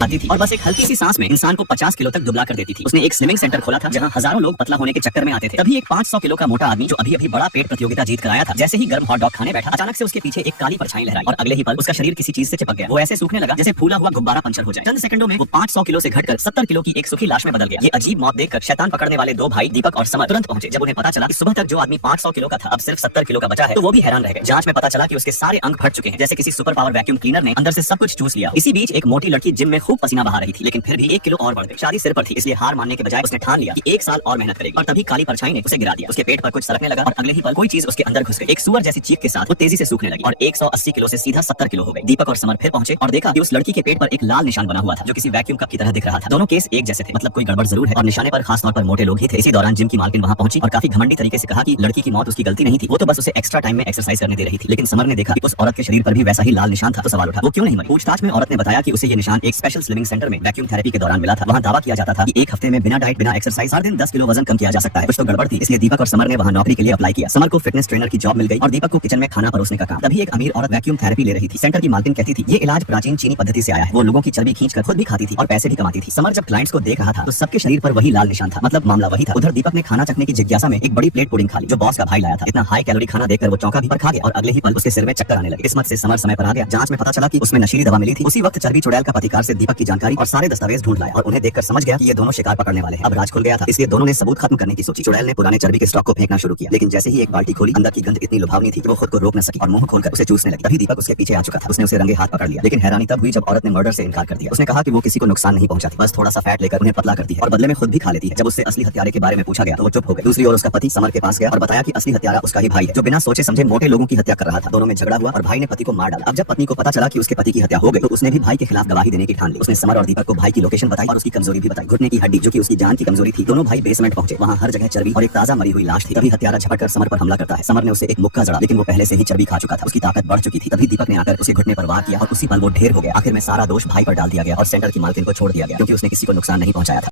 आती थी और बस एक हल्की सी सांस में इंसान को 50 किलो तक दुबला कर देती थी। उसने एक स्विमिंग सेंटर खोला था जहां हजारों लोग पतला होने के चक्कर में आते थे। तभी एक 500 किलो का मोटा आदमी जो अभी अभी बड़ा पेट प्रतियोगिता जीत कर आया था, जैसे ही गर्म हॉट डॉग खाने बैठा, अचानक से उसके पीछे एक काली परछाई लहराई और अगले ही पल उसका शरीर किसी चीज से चिपक गया। वो ऐसे सूखने लगा जैसे फूला हुआ गुब्बारा पंचर हो जाए। चंद सेकंडों में वो 500 किलो से घटकर 70 किलो की एक सुखी लाश में बदल गया। ये अजीब मौत देखकर शैतान पकड़ने वाले दो भाई दीपक और समर तुरंत पहुंचे। जब उन्हें पता चला कि सुबह तक जो आदमी 500 किलो का था अब सिर्फ 70 किलो का बचा है, तो वो भी हैरान रह गए। जांच में पता चला कि उसके सारे अंग फट चुके हैं, जैसे किसी सुपर पावर वैक्यूम क्लीनर ने अंदर से सब कुछ चूस लिया। इसी बीच एक मोटी लड़की जिम में खूब पसीना बहा रही थी, लेकिन फिर भी 1 किलो और बढ़ गई। शादी सिर पर थी, इसलिए हार मानने के बजाय उसने ठान लिया कि 1 साल और मेहनत करेगी। और तभी काली परछाई ने उसे गिरा दिया। उसके पेट पर कुछ सरकने लगा और अगले ही पल कोई चीज उसके अंदर घुस गई। एक सुअर जैसी चीख के साथ वो तेजी से सूखने लगी और 180 किलो से सीधा 70 किलो हो गई। दीपक और समर फिर पहुंचे और देखा कि उस लड़की के पेट पर एक लाल निशान बना हुआ था जो किसी वैक्यूम कप की तरह दिख रहा था। दोनों केस एक जैसे थे, मतलब कोई गड़बड़ जरूर है और निशाने पर खास तौर पर मोटे लोग ही थे। इसी दौरान जिम की मालकिन वहां पहुंची और काफी घमंडी तरीके से कहा कि लड़की की मौत उसकी गलती नहीं थी, वो तो बस उसे एक्स्ट्रा टाइम में एक्सरसाइज करने दे रही थी। लेकिन समर ने देखा कि उस औरत के शरीर पर भी वैसा ही लाल निशान था, तो सवाल उठा वो क्यों नहीं मरी। पूछताछ में औरत ने बताया कि उसे ये निशान एक स्पेशल स्लिमिंग सेंटर में वैक्यूम थेरेपी के दौरान मिला था। वहां दावा किया जाता था कि एक हफ्ते में बिना डाइट बिना एक्सरसाइज हर दिन 10 किलो वजन कम किया जा सकता है। कुछ तो गड़बड़ थी, इसलिए दीपक और समर ने वहां नौकरी के लिए अप्लाई किया। समर को फिटनेस ट्रेनर की जॉब मिल गई और दीपक को किचन में खाना परोसने का काम। तभी एक अमीर औरत वैक्यूम थेरेपी ले रही थी। सेंटर की मालकिन कहती थी ये इलाज प्राचीन चीनी पद्धति से आया है। वो लोगों की चर्बी खींचकर खुद भी खाती थी और पैसे भी कमाती थी। समर जब क्लाइंट्स को देख रहा था तो सबके शरीर पर वही लाल निशान था, मतलब मामला वही था। उधर दीपक ने खाना चखने की जिज्ञासा में एक बड़ी प्लेट पुडिंग खा ली जो बॉस का भाई लाया था। इतना हाई कैलोरी खाना देखकर वो चौंका भी, पर खा गया और अगले ही पल उसके सिर में चक्कर आने लगे। किस्मत से समर समय पर आ गया। जांच में पता चला कि उसमें नशीली दवा मिली थी। उसी वक्त चर्बी चुड़ैल का पतिकार से दीपक की जानकारी और सारे दस्तावेज ढूंढ लाया और उन्हें देखकर समझ गया कि ये दोनों शिकार पकड़ने वाले हैं। अब राज खुल गया था, इसलिए दोनों ने सबूत खत्म करने की सोची। चुड़ैल ने पुराने चर्बी के स्टॉक को फेंकना शुरू किया, लेकिन जैसे ही एक बाल्टी खोली अंदर की गंध इतनी लुभावनी थी कि वो खुद को रोक न सकी और मुंह खोलकर उसे चूसने लगी। तभी दीपक उसके पीछे आ चुका था। उसने उसे रंगे हाथ पकड़ लिया, लेकिन हैरानी तब हुई जब औरत ने मर्डर से इनकार कर दिया। उसने कहा कि वो किसी को नुकसान नहीं पहुंचाती, बस थोड़ा सा फैट लेकर उन्हें पतला करती है और बदले में खुद भी खा लेती है। जब उससे असली हत्यारे के बारे में पूछा गया तो वो चुप हो गई। दूसरी ओर उसका पति समर के पास गया और बताया कि असली हत्यारा उसका ही भाई है जो बिना सोचे समझे मोटे लोगों की हत्या कर रहा था। दोनों में झगड़ा हुआ और भाई ने पति को मार डाला। अब जब पत्नी को पता चला कि उसके पति की हत्या हो गई तो उसने भी भाई के खिलाफ गवाही देने की ठान ली। उसने समर और दीपक को भाई की लोकेशन बताई और उसकी कमजोरी भी बताई, घुटने की हड्डी जो कि उसकी जान की कमजोरी थी। दोनों भाई बेसमेंट पहुंचे, वहां हर जगह चर्बी और एक ताजा मरी हुई लाश थी। तभी हत्यारा झपट कर समर पर हमला करता है। समर ने उसे एक मुक्का जड़ा, लेकिन वो पहले से ही चर्बी खा चुका था, उसकी ताकत बढ़ चुकी थी। तभी दीपक ने आकर उसे घुटने पर वार किया और उसी पल वो ढेर हो गया। आखिर में सारा दोष भाई पर डाल दिया गया और सेंटर की मालकिन को छोड़ दिया गया क्योंकि उसने किसी को नुकसान नहीं पहुंचाया था।